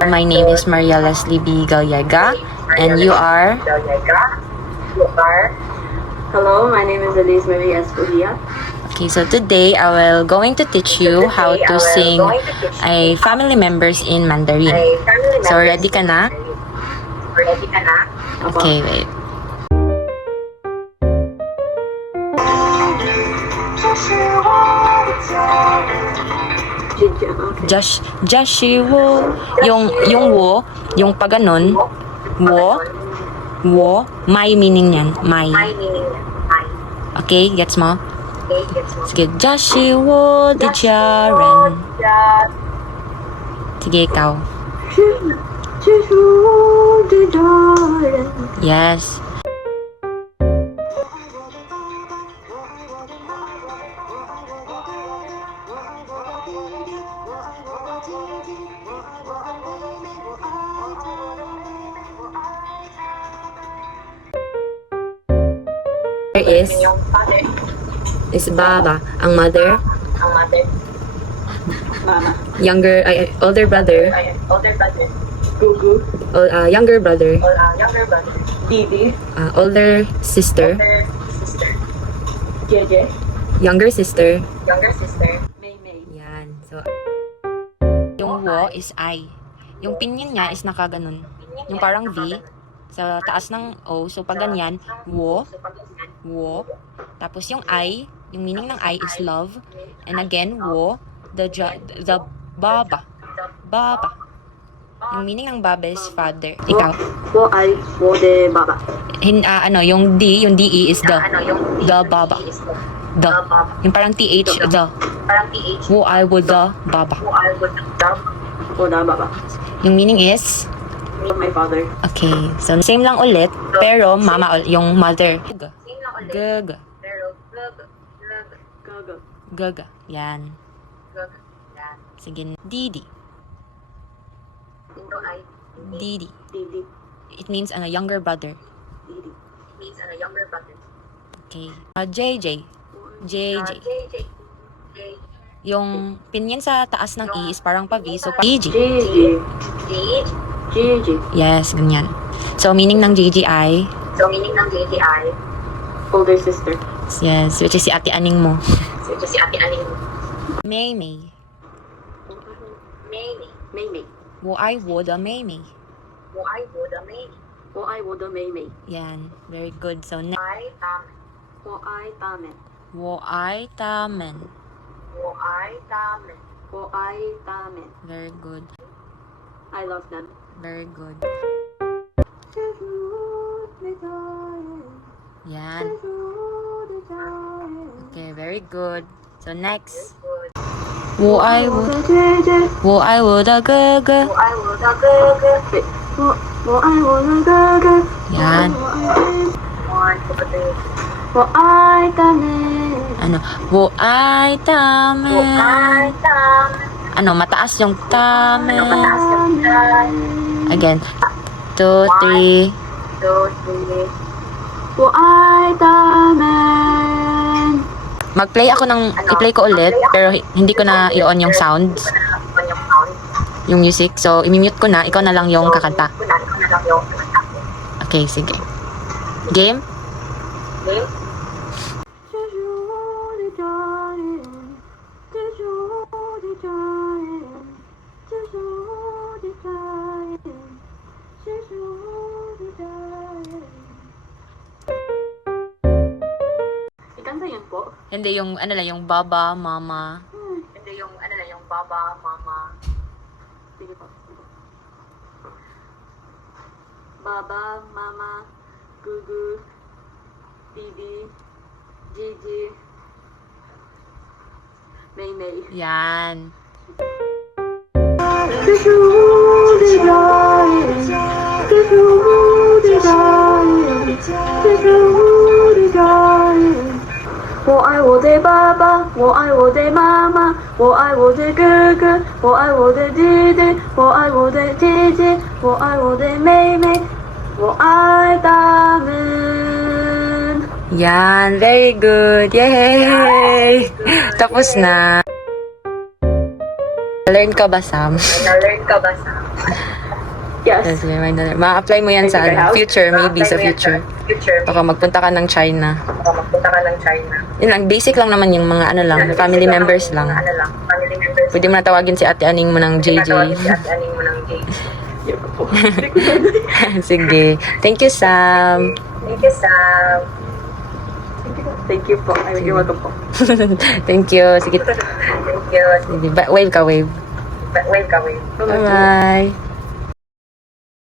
My name is Maria Leslie B. Gallega, and you are? Hello, my name is Elise Marie Escudilla. Okay, so today I will going to teach you how to sing a family members in Mandarin. So ready ka na? Okay, wait. Jashi wo, yung wo, yung pag ganun, wo, may meaning yan, may. Okay, gets mo? Sige, Jashi wo di jaren. Sige, ikaw. Yes. There is Baba, ang mother. Mama. Older brother. Gugu. Younger brother. Didi. Older sister. Jeje. Younger sister. May. Yan. So, yung wo is I. Yung pinyin niya is nakaganon. Yung parang V sa taas ng O. So, pag ganyan, wo. Tapos yung I, yung meaning ng I is love. And again, wo. The baba. Yung meaning ng baba is father. Ikaw. Wo de baba. Yung D, yung DE is the baba. The. Yung parang TH, the. Wo I wo the baba. Wo da baba. Yung meaning is? My father. Okay. So, same lang ulit. Pero, mama, yung mother. Gaga. Gaga. Yan. Sige. Didi. Didi. It means younger brother. Okay. JJ. Yung pinyin sa taas ng E is parang pa V. So, GG. Yes, ganyan. So, meaning ng GGI? Older sister. Yes, which is si Ate Aning mo. May. Wo I wo da May. Wo I wo da May. Yan, very good. So, next. Wo I tamen. Wo I tamen. Very good. I love them. Very good. Yan. Okay, very good. So, next. Wo I wo da gaga. Yan. Wo I tamen. Wo I tamen. Mataas yung tamen. Again. 2, 3. Wo I tamen. Mag-play ako i-play ko ulit, pero hindi ko na i-on yung sounds. Yung music. So, i-mute ko na. Ikaw na lang yung kakanta. Okay, sige. Game? Ikanta yan po. Hindi, yung yung baba, mama. Sige po. Baba, mama, gugu, didi, Gigi, May. Yan.我爱我的爸爸，我爱我的妈妈，我爱我的哥哥，我爱我的弟弟，我爱我的姐姐，我爱我的妹妹，我爱他们。 Yan, very good. Yay! Tapos na. Learn ka ba, Sam? Na-learn ka ba, Sam? Yes. Yes, ma-apply mo yan sa future, maybe sa future. Baka magpunta ka ng China. Yun lang, basic lang naman yung mga ano lang, family members lang. Pwede mo na tawagin si ate aning mo ng JJ. Sige. Thank you, Sam. Thank you po. Ay, you're welcome po. Thank you. Sige. Sige. Wave ka, wave. Bye-bye.